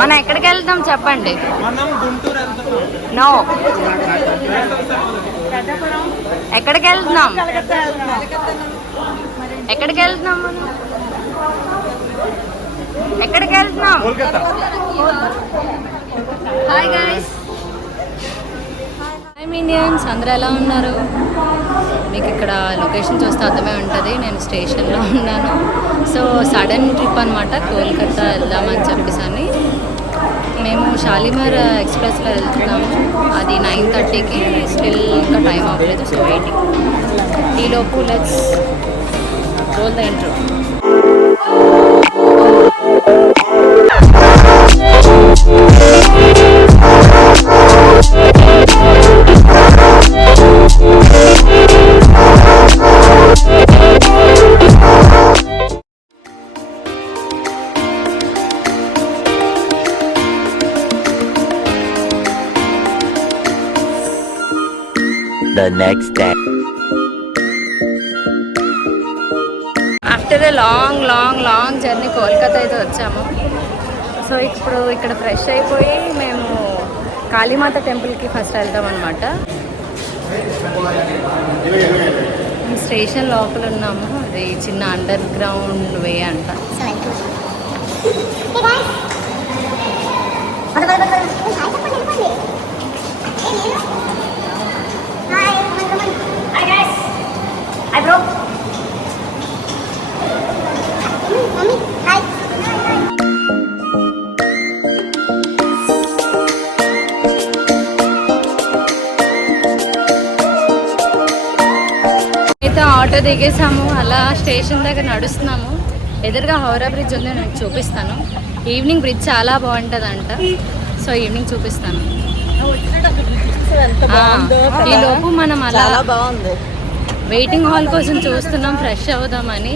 మనం ఎక్కడికి వెళ్తాం చెప్పండి. నో, ఎక్కడికి వెళ్తున్నాం? ఎక్కడికి వెళ్తున్నాం మనం? ఎక్కడికి వెళ్తున్నాం? హాయ్ గైస్, హాయ్ ఇండియన్స్, అందరూ ఎలా ఉన్నారు? మీకు ఇక్కడ లొకేషన్ చూస్తే అర్థమే ఉంటుంది. నేను స్టేషన్లో ఉన్నాను. సో సడన్ ట్రిప్ అనమాట, కోల్కతా వెళ్దామని చెప్పేసి అని మేము షాలిమార్ ఎక్స్ప్రెస్లో వెళ్తున్నాము. అది 9:30కి, స్టిల్ ఇంకా టైం అవ్వలేదు. So waiting. ఈలోపు let's roll the intro. The next day. After a long journey Kolkata అయితే వచ్చాము. సో ఇప్పుడు ఇక్కడ ఫ్రెష్ అయిపోయి మేము కాళీమాత టెంపుల్కి ఫస్ట్ వెళ్తాం అనమాట. స్టేషన్ లోపల ఉన్నాము. అది చిన్న అండర్ గ్రౌండ్ వే అంట. అయితే ఆటో దిగేసాము. అలా స్టేషన్ దగ్గర నడుస్తున్నాము. ఎదురుగా హౌరా బ్రిడ్జ్ ఉంది, నేను చూపిస్తాను. ఈవినింగ్ బ్రిడ్జ్ చాలా బాగుంటుందంట. సో ఈవినింగ్ చూపిస్తాను. ఈ లోపు మనం అలా వెయిటింగ్ హాల్ కోసం చూస్తున్నాం, ఫ్రెష్ అవుదామని.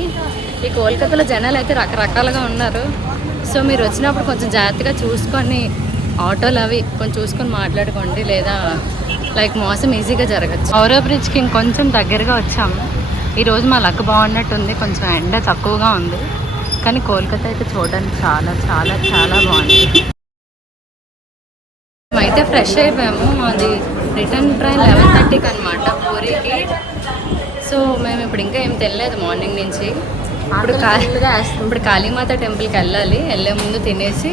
ఈ కోల్కతాలో జనాలు అయితే రకరకాలుగా ఉన్నారు. సో మీరు వచ్చినప్పుడు కొంచెం జాగ్రత్తగా చూసుకొని ఆటోలు అవి కొంచెం చూసుకొని మాట్లాడుకోండి, లేదా లైక్ మోసం ఈజీగా జరగచ్చు. హౌరా బ్రిడ్జ్కి ఇంకొంచెం దగ్గరగా వచ్చాము. ఈరోజు మా లక్ బాగున్నట్టుంది, కొంచెం ఎండ తక్కువగా ఉంది. కానీ కోల్కతా అయితే చూడడానికి చాలా చాలా చాలా బాగుంది. మేమైతే ఫ్రెష్ అయిపోయాము. మాది రిటర్న్ ట్రైన్ 11:30కి అనమాట పూరికి. సో మేము ఇప్పుడు ఇంకా ఏం తెలియలేదు మార్నింగ్ నుంచి. ఇప్పుడు కాళీమాత టెంపుల్కి వెళ్ళాలి. వెళ్ళే ముందు తినేసి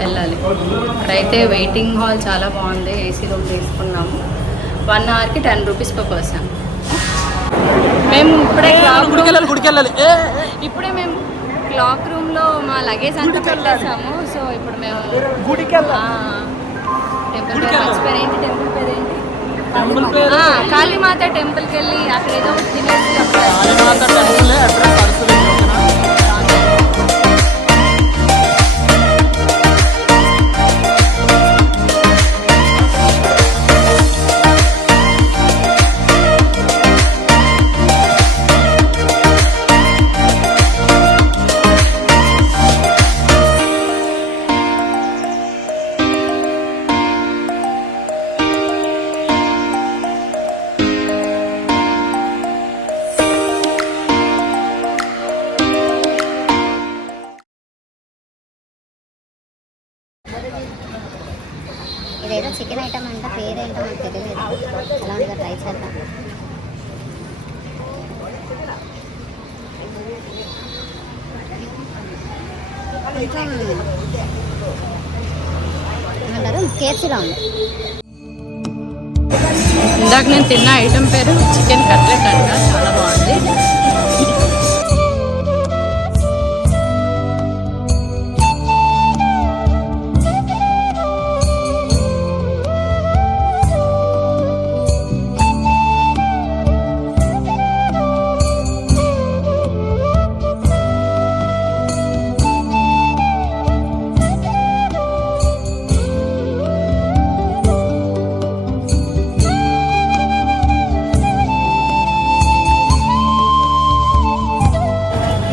వెళ్ళాలి. ఇక్కడైతే వెయిటింగ్ హాల్ చాలా బాగుంది. ఏసీ రూమ్ తీసుకున్నాము. 1 అవర్కి 10 రూపీస్ పర్ పర్సన్. మేము ఇప్పుడే మేము క్లాక్ రూమ్లో మా లగేజ్ అంతా పెట్టేసాము. సో ఇప్పుడు మేము టెంపుల్ పేరు మర్చిపోయారు. టెంపుల్ పేరు ఏంటి? కాళీమాత టెంపుల్కి వెళ్ళి అక్కడ ఏదో తినేసి ఇదేదో చికెన్ ఐటమ్ అంట, పేరేంటో నాకు తెలియలేదు. ఎలా ఉంటుందో ట్రై చేద్దాం. ఏమంటారు, కేఎఫ్సీలో ఉంది. ఇందాక నేను తిన్న ఐటమ్ పేరు చికెన్ కట్లెట్ అంట, చాలా బాగుంది.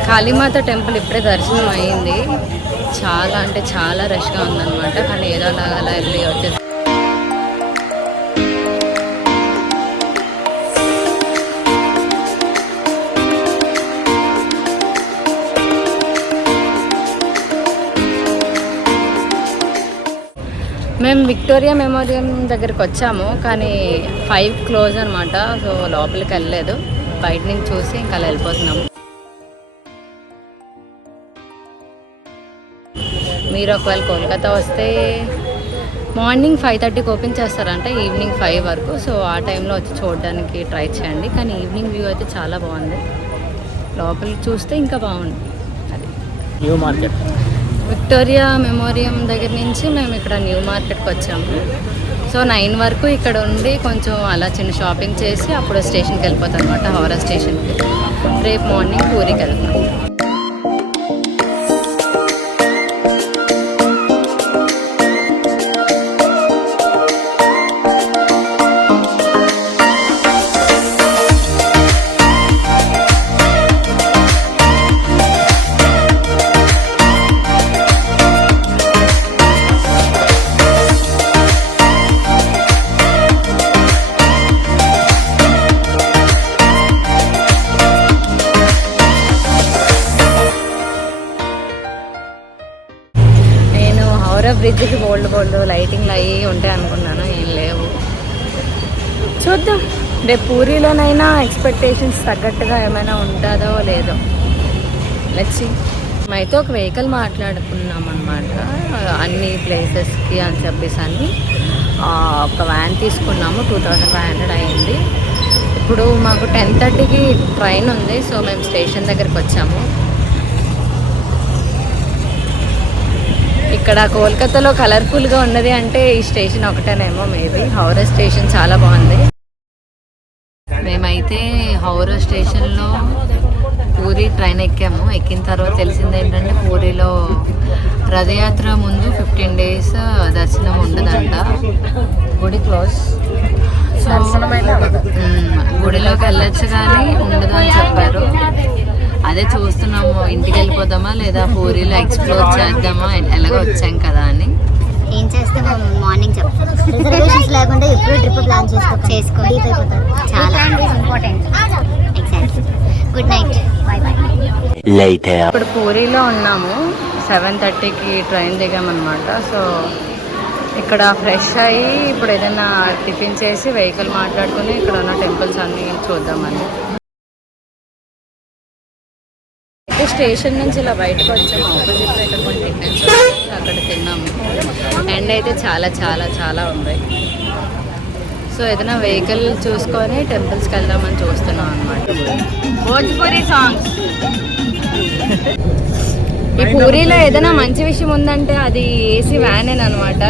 కాళీమాత టెంపుల్ ఇప్పుడే దర్శనం అయ్యింది. చాలా అంటే చాలా రష్గా ఉందన్నమాట. కానీ ఏదో అలా వెళ్ళి వచ్చేసి మేము విక్టోరియా మెమోరియం దగ్గరికి వచ్చాము, కానీ 5 క్లోజ్ అనమాట. సో లోపలికి వెళ్ళలేదు, బయట నుంచి చూసి ఇంకా అలా వెళ్ళిపోతున్నాము. మీరు ఒకవేళ కోల్కతా వస్తే మార్నింగ్ 5:30కి ఓపెన్ చేస్తారంటే ఈవినింగ్ 5 వరకు. సో ఆ టైంలో వచ్చి చూడడానికి ట్రై చేయండి. కానీ ఈవినింగ్ వ్యూ అయితే చాలా బాగుంది, లోపలికి చూస్తే ఇంకా బాగుంది. అది న్యూ మార్కెట్ విక్టోరియా మెమోరియం దగ్గర నుంచి మేము ఇక్కడ న్యూ మార్కెట్కి వచ్చాము. సో 9 వరకు ఇక్కడ ఉండి కొంచెం అలా చిన్న షాపింగ్ చేసి అప్పుడు స్టేషన్కి వెళ్ళిపోతాం అనమాట, హౌరా స్టేషన్కి. రేపు మార్నింగ్ పూరికి వెళ్తాం. బ్రిడ్జ్కి బోల్డ్ లైటింగ్లు అవి ఉంటాయి అనుకున్నాను, ఏం లేవు. చూద్దాం రేపు పూరిలోనైనా ఎక్స్పెక్టేషన్స్ తగ్గట్టుగా ఏమైనా ఉంటుందో లేదో. Let's see. అయితే ఒక వెహికల్ మాట్లాడుకున్నాం అనమాట, అన్ని ప్లేసెస్కి అని చెప్పేసి అని ఒక వ్యాన్ తీసుకున్నాము. 2500 అయింది. ఇప్పుడు మాకు 10:30కి ట్రైన్ ఉంది. సో మేము స్టేషన్ దగ్గరికి వచ్చాము. ఇక్కడ కోల్కతాలో కలర్ఫుల్గా ఉన్నది అంటే ఈ స్టేషన్ ఒకటేనేమో, మేబీ. హౌరా స్టేషన్ చాలా బాగుంది. మేమైతే హౌరా స్టేషన్లో పూరి ట్రైన్ ఎక్కాము. ఎక్కిన తర్వాత తెలిసింది ఏంటంటే పూరిలో రథయాత్ర ముందు 15 days దర్శనం ఉండదంట, గుడి క్లోజ్. సో గుడిలోకి వెళ్ళొచ్చు కానీ ఉండదు అని చెప్పారు. అదే చూస్తున్నాము, ఇంటికి వెళ్ళిపోదామా లేదా పూరిలో ఎక్స్ప్లోర్ చేద్దామా, ఎలాగో వచ్చాం కదా అని. ఏం చేస్తే మార్నింగ్ చెప్తాం. రిజర్వేషన్స్ లేకుండా ఎప్పుడు ట్రిప్ ప్లాన్ చేసుకోండి, చాలా important. Exactly. Good night, by by. ఇప్పుడు పూరిలో ఉన్నాము, 7:30కి ట్రైన్ దిగామన్నమాట. సో ఇక్కడ ఫ్రెష్ అయ్యి ఇప్పుడు ఏదైనా టిఫిన్ చేసి వెహికల్ మాట్లాడుకుని ఇక్కడ ఉన్న టెంపుల్స్ అన్నీ చూద్దామని. స్టేషన్ నుంచి ఇలా బయటకు వచ్చాము. ఆపోజిట్లో ఇక్కడ కొన్ని టిఫిన్స్ అక్కడ తిన్నాము. ఎండ్ అయితే చాలా చాలా చాలా ఉంది. సో ఏదైనా వెహికల్ చూసుకొని టెంపుల్స్కి వెళ్దామని చూస్తున్నాం అనమాట. భోజ్పురి సాంగ్స్. ఈ పూరిలో ఏదైనా మంచి విషయం ఉందంటే అది ఏసీ వ్యాన్ అనమాట.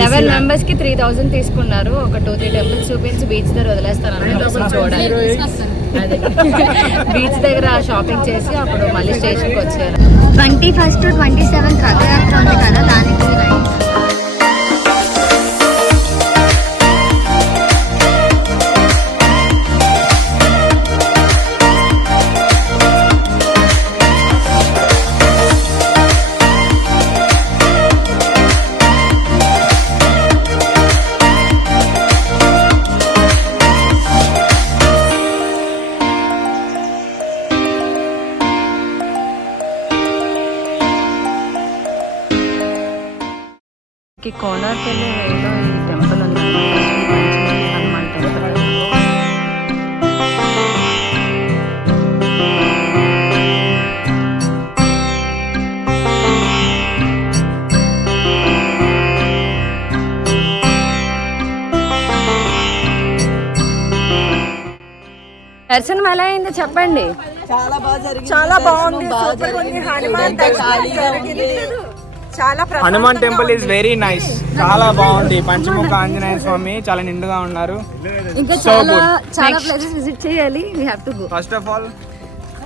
11 members-కి 3000 తీసుకున్నారు. ఒక 2-3 టెంపుల్స్ చూపించి బీచ్ దగ్గర వదిలేస్తారు అన్నమాట చూడాలి. అదే బీచ్ దగ్గర షాపింగ్ చేసి అప్పుడు మళ్ళీ స్టేషన్కి వచ్చారు. 21st to 27th రథయాత్ర ఉంది కదా, దానికి కోనార్క్ వెళ్ళే వేలో ఈ టెంపుల్ ఉంది, హనుమాన్ టెంపుల్. దర్శనం ఎలా అయిందో చెప్పండి. చాలా బాగుంది. Hanuman temple is very nice, చాలా బాగుంది. పంచముఖ ఆంజనేయ స్వామి చాలా నిండుగా ఉన్నారు. ఇంకా చాలా చాలా ప్లేసెస్ విజిట్ చేయాలి. We have to go. First of all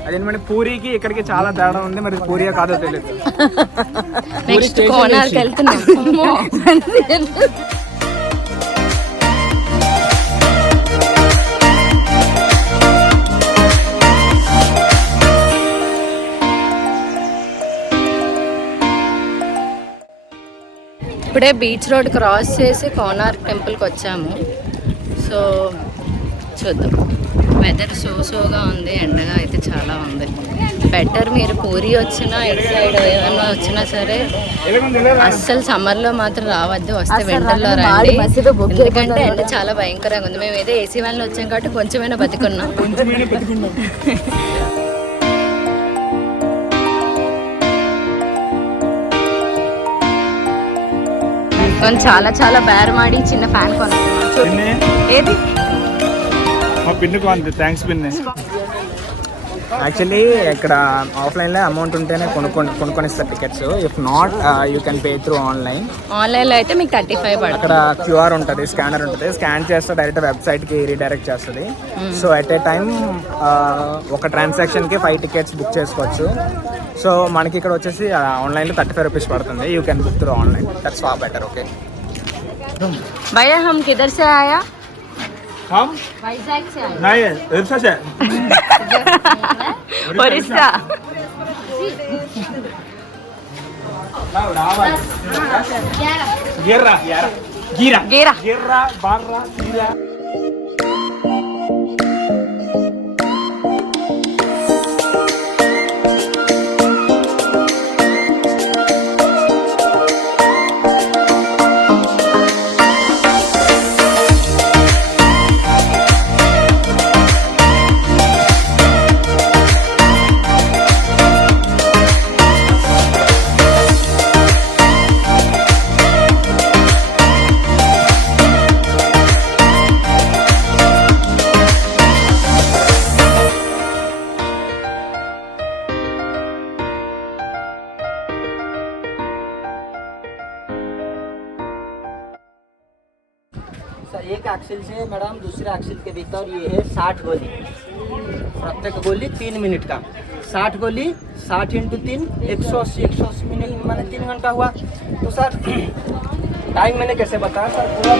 అదేంటంటే పూరికి ఇక్కడికి చాలా తేడా ఉంది, మరి పూరియా కాదో తెలియదు. నెక్స్ట్ కోనార్క్ వెళ్తున్నాం. ఇప్పుడే బీచ్ రోడ్ క్రాస్ చేసి కోనార్క్ టెంపుల్కి వచ్చాము. సో చూద్దాం. వెదర్ సోగా ఉంది, ఎండగా అయితే చాలా ఉంది. బెటర్ మీరు పూరి వచ్చినా ఇటు సైడ్ ఏమన్నా వచ్చినా సరే అస్సలు సమ్మర్లో మాత్రం రావద్దు, వస్తే వింటర్లో రండి. ఎందుకంటే ఎండ చాలా భయంకరంగా ఉంది. మేము ఏదో ఏసీ వ్యాన్లో వచ్చాం కాబట్టి కొంచెమైనా బతికున్నాం. చాలా చాలా బేర్ ಮಾಡಿ చిన్న ఫ్యాన్ కొనుక్కున్నాం. ఏది యాక్చువల్లీ ఇక్కడ ఆఫ్లైన్లో అమౌంట్ ఉంటేనే కొనుక్కొనిస్తారు tickets. If not you can pay through ఆన్లైన్లో అయితే మీకు 35 పడుతుంది. అక్కడ క్యూఆర్ ఉంటుంది, స్కానర్ ఉంటుంది. స్కాన్ చేస్తే డైరెక్ట్ వెబ్సైట్కి రీడైరెక్ట్ చేస్తుంది. సో ఎట్ ఏ టైం ఒక ట్రాన్సాక్షన్కి 5 టికెట్స్ బుక్ చేసుకోవచ్చు. సో మనకి ఇక్కడ వచ్చేసి ఆన్లైన్లో 35 రూపీస్ పడుతుంది. You can book through online. That's far better. Okay भैया हम किधर से आया? हम वाइजैक से आया. नहीं उड़ीसा से. उड़ीसा. गिरा गिरा गिरा गिरा बारह गिरा. एक एक्सिल से मैडम दूसरे एक्सिल के भीतर ये है 60 गोली. प्रत्येक गोली 3 मिनट का. 60 गोली 60 × 3 180 मिनट मैंने 3 घंटा हुआ. तो सर टाइम मैंने कैसे बताया सर पूरा.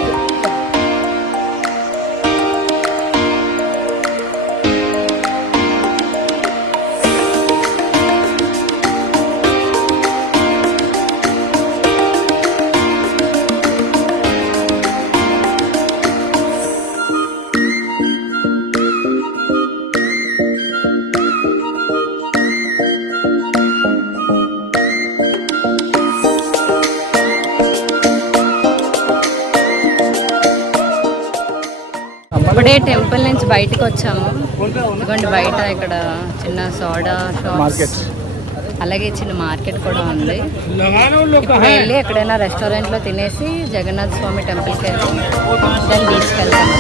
ఇప్పుడే టెంపుల్ నుంచి బయటకు వచ్చాము. ఇదిగోండి బయట ఇక్కడ చిన్న సోడా షాప్స్, అలాగే చిన్న మార్కెట్ కూడా ఉంది. ఇప్పుడు వెళ్ళి ఎక్కడైనా రెస్టారెంట్లో తినేసి జగన్నాథ స్వామి టెంపుల్కి వెళ్ళి దాన్ని బీచ్కి వెళ్తాము.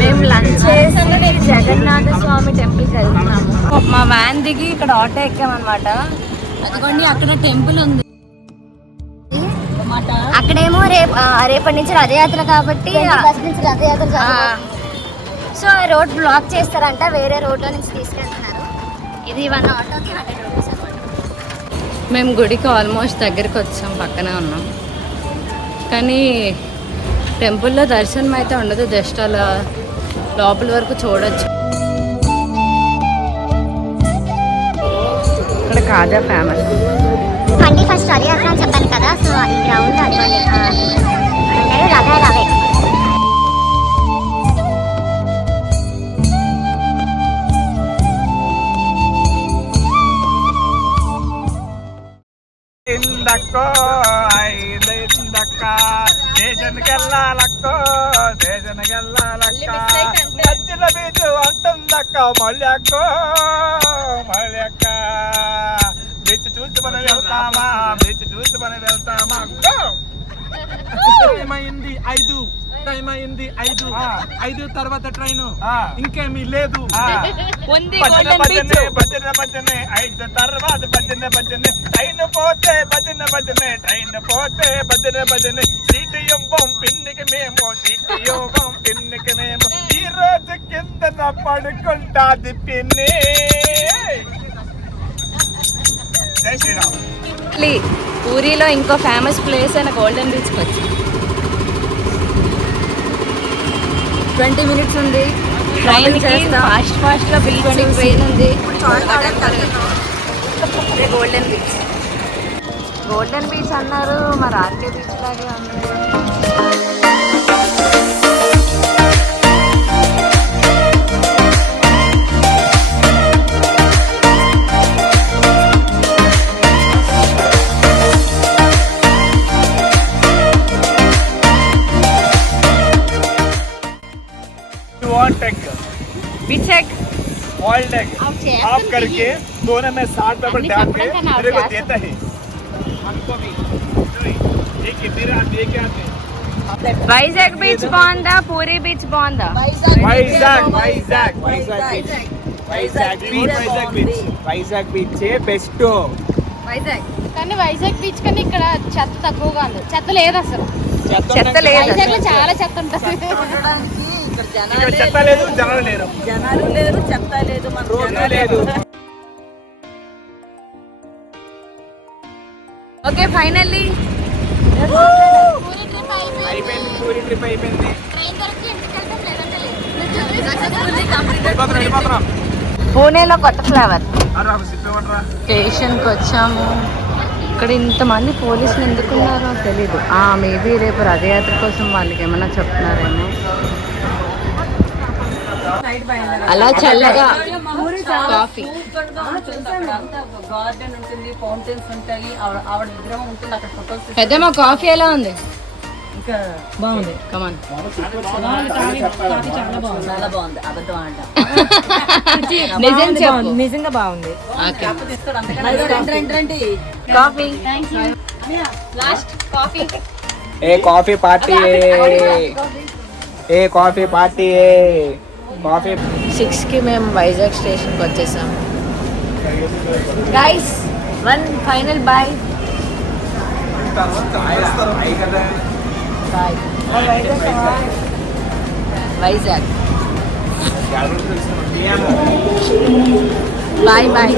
మేము లంచ్ చేసి జగన్నాథ స్వామి టెంపుల్కి వెళ్తున్నాము. మా వ్యాన్ దిగి ఇక్కడ ఆటో ఎక్కామన్నమాట. అదిగోండి అక్కడ టెంపుల్ ఉంది. అక్కడేమో రేపటి నుంచి రథయాత్ర కాబట్టి సో ఆ రోడ్ బ్లాక్ చేస్తారంట. వేరే రోడ్లో నుంచి తీసుకెళ్తున్నారు. ఇది 1 ఆటోకి 100 రూపీస్ అన్నమాట. మేము గుడికి ఆల్మోస్ట్ దగ్గరికి వచ్చాం, పక్కనే ఉన్నాం. కానీ టెంపుల్లో దర్శనం అయితే ఉండదు, జస్ట్ అలా లోపల వరకు చూడొచ్చు. ఇక్కడ కాజా ఫేమస్. 21st రథయాత్ర అని చెప్పాను కదా, సో ఈ గ్రౌండ్ అదిగోండి రథాలు అవే. ఇందక్కో ఐదక్క దేశనకెళ్ళాలక్కో దేశనకెళ్ళాలక్క నచ్చిన బీచు అంటుందక్క మళ్ళక్క మళ్ళక్క బీచ్ చూసి మనం వెళ్తామా బీచ్ చూసి మనం వెళ్తామా. టైం అయింది 5 టైం అయింది 5 తర్వాత ట్రైన్ ఇంకేమీ లేదు. భజన భజనే 5 తర్వాత భజన ట్రైన్ పోతే భజన ట్రైన్ పోతే భజన ఇవ్వం పిన్నికి మేము సీటు ఇవ్వం పిన్నికి మేము ఈ రోజు కింద నా పడుకుంటాది పిన్ని. జై శ్రీరామ్. పూరిలో ఇంకో ఫేమస్ ప్లేస్ అయిన గోల్డెన్ బీచ్కి వచ్చి 20 minutes ఉంది. ట్రైన్కి ఫాస్ట్గా బీచ్ ట్రైన్ ఉంది. గోల్డెన్ బీచ్ అన్నారు, మరి ఆర్కే బీచ్ లాగే ఉంది. Want egg, बीच एग boiled egg, half करके दोनों में 60 पेपर डाल के मेरे को देता है. हमको भी एक तेरे हाथ दे के आते हैं. వైజాగ్ బీచ్ బాగుందా, పూరి బీచ్ బాగుందా? Vizag beach best. కానీ వైజాగ్ బీచ్ కన్నా ఇక్కడ చెత్త తక్కువగా ఉంది. చెత్త లేదు అసలు. చెత్త లేదు. వైజాగ్ లో చాలా చెత్త ఉంటుంది. ఇక్కడ చెత్త లేదు, జనాలు లేరు. చెత్త లేదు, మన రోడ్లు లేదు. ఓకే ఫైనల్లీ అయిపోయింది, పూరి ట్రిప్ అయిపోయింది. వెళ్ళిపోతున్నాం. పూణేలో కొత్త ఫ్లేవర్ సిద్ధపడరా. స్టేషన్కి వచ్చాము. ఇక్కడ ఇంతమంది పోలీసులు ఎందుకున్నారో తెలీదు. మేబీ రేపు రథయాత్ర కోసం వాళ్ళకి ఏమన్నా చెప్తున్నారేమో. అలా చల్లగా కాఫీ. గార్డెన్ ఉంటుంది, ఫౌంటైన్స్ ఉంటాయి, ఆవిడ విగ్రహం ఉంటుంది, అక్కడ ఫోటోస్. పెద్దమ్మ కాఫీ ఎలా ఉంది? బాగుంది, కమాన్. చాలా బాగుంది. అబద్ధం ఆడ నిజం చెప్పు. నిజంగా బాగుంది. రండి. Coffee last coffee. A coffee party, a coffee party, coffee. 6కి మేము వైజాగ్ స్టేషన్కి వచ్చేసాం. Guys one final bye. Vizag bye bye.